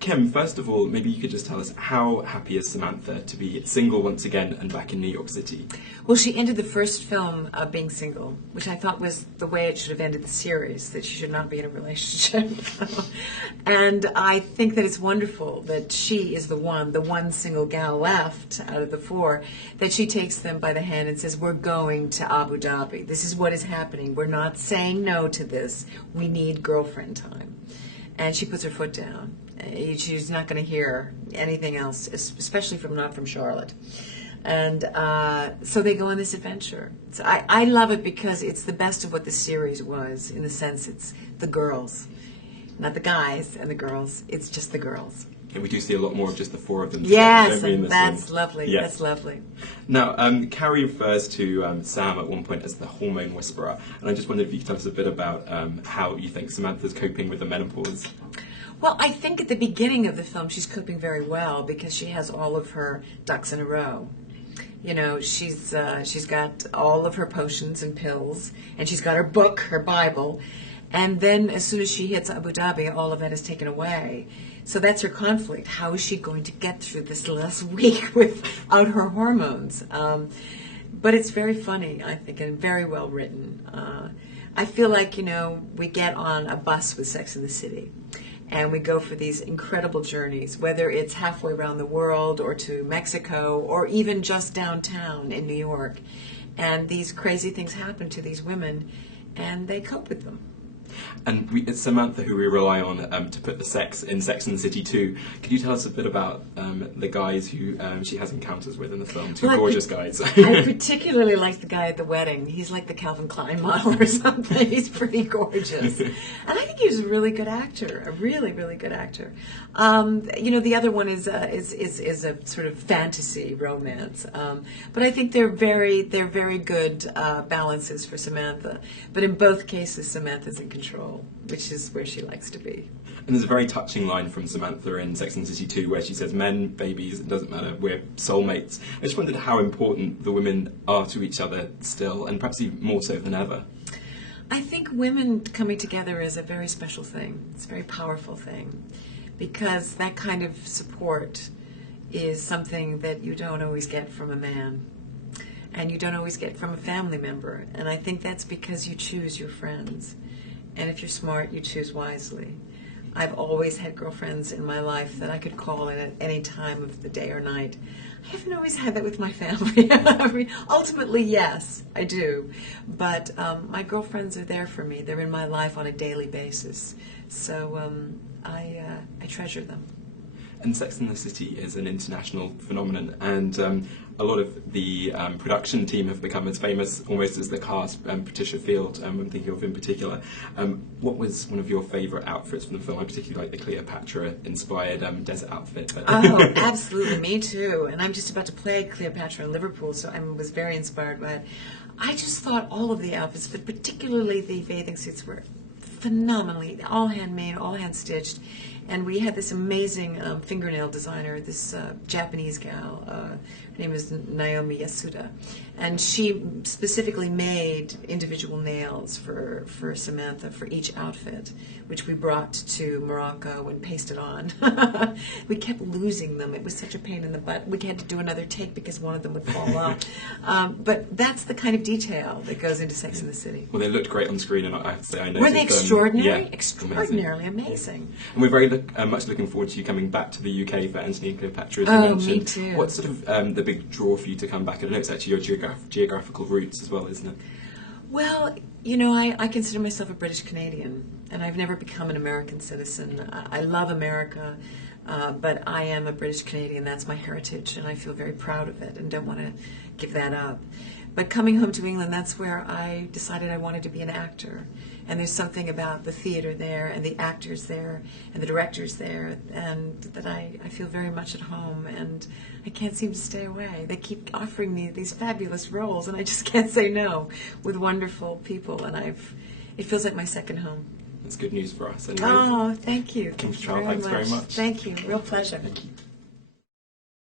Kim, first of all, maybe you could just tell us, how happy is Samantha to be single once again and back in New York City? Well, she ended the first film being single, which I thought was the way it should have ended the series, that she should not be in a relationship. And I think that it's wonderful that she is the one single gal left out of the four, that she takes them by the hand and says, we're going to Abu Dhabi. This is what is happening. We're not saying no to this. We need girlfriend time. And she puts her foot down. She's not going to hear anything else, especially not from Charlotte. And so they go on this adventure. So I love it because it's the best of what the series was, in the sense it's the girls, not the guys and the girls. It's just the girls. And we do see a lot more of just the four of them. Yes, and that's lovely. Yeah. That's lovely. Now, Carrie refers to Sam at one point as the hormone whisperer, and I just wondered if you could tell us a bit about how you think Samantha's coping with the menopause. Well, I think at the beginning of the film she's coping very well because she has all of her ducks in a row. You know, she's got all of her potions and pills, and she's got her book, her Bible, and then as soon as she hits Abu Dhabi, all of that is taken away. So that's her conflict. How is she going to get through this last week without her hormones? But it's very funny, I think, and very well written. I feel like, you know, we get on a bus with Sex and the City, and we go for these incredible journeys, whether it's halfway around the world or to Mexico or even just downtown in New York. And these crazy things happen to these women, and they cope with them. And it's Samantha who we rely on to put the sex in Sex and the City too. Could you tell us a bit about the guys who she has encounters with in the film? Two gorgeous guys. I particularly like the guy at the wedding. He's like the Calvin Klein model or something. He's pretty gorgeous. And I think he's a really good actor, a really, really good actor. You know, the other one is a sort of fantasy romance. But I think they're very good balances for Samantha. But in both cases, Samantha's in control, which is where she likes to be. And there's a very touching line from Samantha in Sex and the City 2 where she says, men, babies, it doesn't matter, we're soulmates. I just wondered how important the women are to each other still, and perhaps even more so than ever. I think women coming together is a very special thing. It's a very powerful thing, because that kind of support is something that you don't always get from a man, and you don't always get from a family member. And I think that's because you choose your friends. And if you're smart, you choose wisely. I've always had girlfriends in my life that I could call in at any time of the day or night. I haven't always had that with my family. I mean, ultimately, yes, I do. But my girlfriends are there for me. They're in my life on a daily basis. So I treasure them. And Sex and the City is an international phenomenon, and a lot of the production team have become as famous almost as the cast. Patricia Field, I'm thinking of in particular. What was one of your favourite outfits from the film? I particularly like the Cleopatra-inspired desert outfit. Oh, absolutely, me too. And I'm just about to play Cleopatra in Liverpool, so I was very inspired by it. I just thought all of the outfits, but particularly the bathing suits, were phenomenally, all handmade, all hand-stitched. And we had this amazing fingernail designer, this Japanese gal. Her name is Naomi Yasuda. And she specifically made individual nails for Samantha for each outfit, which we brought to Morocco and pasted on. We kept losing them. It was such a pain in the butt. We had to do another take because one of them would fall off. But that's the kind of detail that goes into Sex and the City. Well, they looked great on screen, and I have to say, I noticed. Were they extraordinary? Yeah, extraordinarily amazing. And we're very much looking forward to you coming back to the UK for Antony and Cleopatra, as you mentioned. Me too. What's sort of the big draw for you to come back? I know it's actually your geographical roots as well, isn't it? Well, you know, I consider myself a British Canadian, and I've never become an American citizen. I love America, but I am a British Canadian. That's my heritage, and I feel very proud of it and don't want to give that up. But coming home to England, that's where I decided I wanted to be an actor. And there's something about the theater there and the actors there and the directors there, and that I feel very much at home, and I can't seem to stay away. They keep offering me these fabulous roles, and I just can't say no, with wonderful people, and it feels like my second home. That's good news for us. Anyway. Oh, thank you. Kim Cattrall, thanks very much. Thank you. Real pleasure. Thank you.